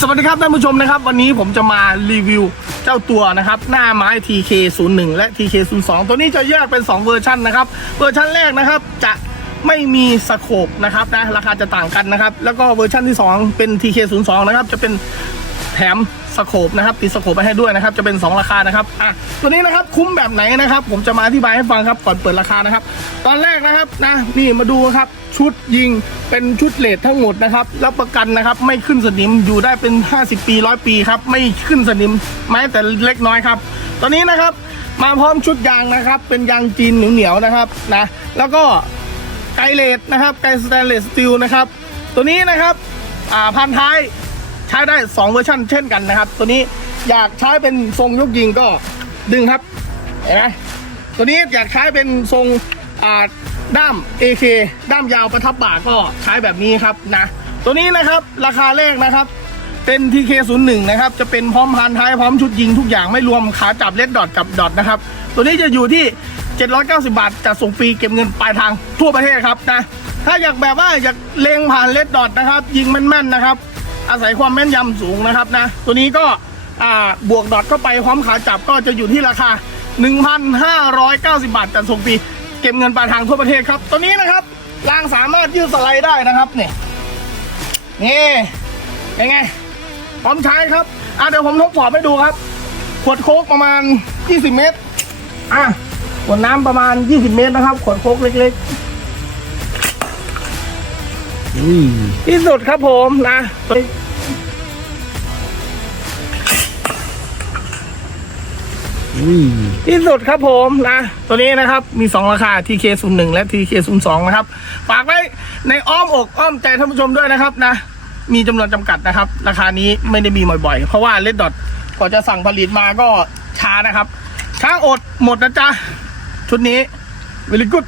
สวัสดีครับท่านผู้ชมนะครับ วันนี้ผมจะมารีวิวเจ้าตัวนะครับ หน้าไม้ TK01 และ TK02 ตัวนี้จะแยกเป็น 2 เวอร์ชันนะครับเวอร์ชันแรกนะครับจะไม่มีสโคปนะครับนะราคาจะต่างกันนะครับ แล้วก็เวอร์ชันที่ 2 เป็น TK02 นะครับจะเป็น แถมสโคปนะครับติดสโคปไปให้ด้วยนะครับจะเป็น 2 ราคานะครับอะตัวนี้นะครับคุ้มแบบไหนนะครับ ผมจะมาอธิบายให้ฟังครับก่อนเปิดราคานะครับ ตอนแรกนะครับนะนี่มาดูครับชุดยิงเป็นชุดเลททั้งหมดนะครับรับประกันนะครับไม่ขึ้นสนิมอยู่ได้เป็น 50 ปีร้อยปีครับไม่ขึ้นสนิมแม้แต่เล็กน้อยครับตอนนี้นะครับมาพร้อมชุดยางนะครับ เป็นยางจีนเหนียวๆนะครับนะแล้วก็ไกเลสนะครับไกสแตนเลสสตีลนะครับตัวนี้นะครับอ่าพันท้าย ใช้ได้ 2 เวอร์ชันเช่นกันนะครับ ตัวนี้อยากใช้เป็นทรงยกยิงก็ดึงครับเห็นไหมตัวนี้อยากใช้เป็นทรงด้าม AK ด้ามยาวประทับบ่าก็ใช้แบบนี้ครับนะตัวนี้นะครับราคาแรกนะครับเป็น TK01 นะครับจะเป็นพร้อมพันท้ายพร้อมชุดยิงทุกอย่างไม่รวมขาจับเลดดอทกับดอทนะครับตัวนี้จะอยู่ที่ 790 บาทจะส่งฟรีเก็บเงินปลายทางทั่วประเทศครับนะถ้าอยากแบบว่าอยากเลงผ่านเลดดอทนะครับยิงแม่นๆนะครับ อาศัยความแม่นยำสูงนะครับนะ ตัวนี้ก็บวกดอทเข้าไปพร้อมขาจับก็จะอยู่ที่ราคา 1,590 บาทจะส่งฟรีเก็บเงินปลายทางทั่วประเทศครับ ตัวนี้นะครับรางสามารถยืดสไลด์ได้นะครับเนี่ยนี่เป็นไงพร้อมใช้ครับอะเดี๋ยวผมทดสอบให้ดูครับ ขวดโค้กประมาณ 20 เมตรอะขวดน้ำประมาณ 20 เมตรนะครับ ขวดโค้กเล็กๆ ที่สุดครับผมนะที่สุดครับผมนะ ตัวนี้นะครับมี 2 ราคา TK01 และ TK02 นะครับ ฝากไว้ในอ้อมอกอ้อมใจท่านผู้ชมด้วยนะครับนะ มีจำนวนจำกัดนะครับ ราคานี้ไม่ได้มีบ่อยๆ เพราะว่าเลดดอทกว่าจะสั่งผลิตมาก็ช้านะครับ ช้าอดหมดนะจ๊ะ ชุดนี้ very good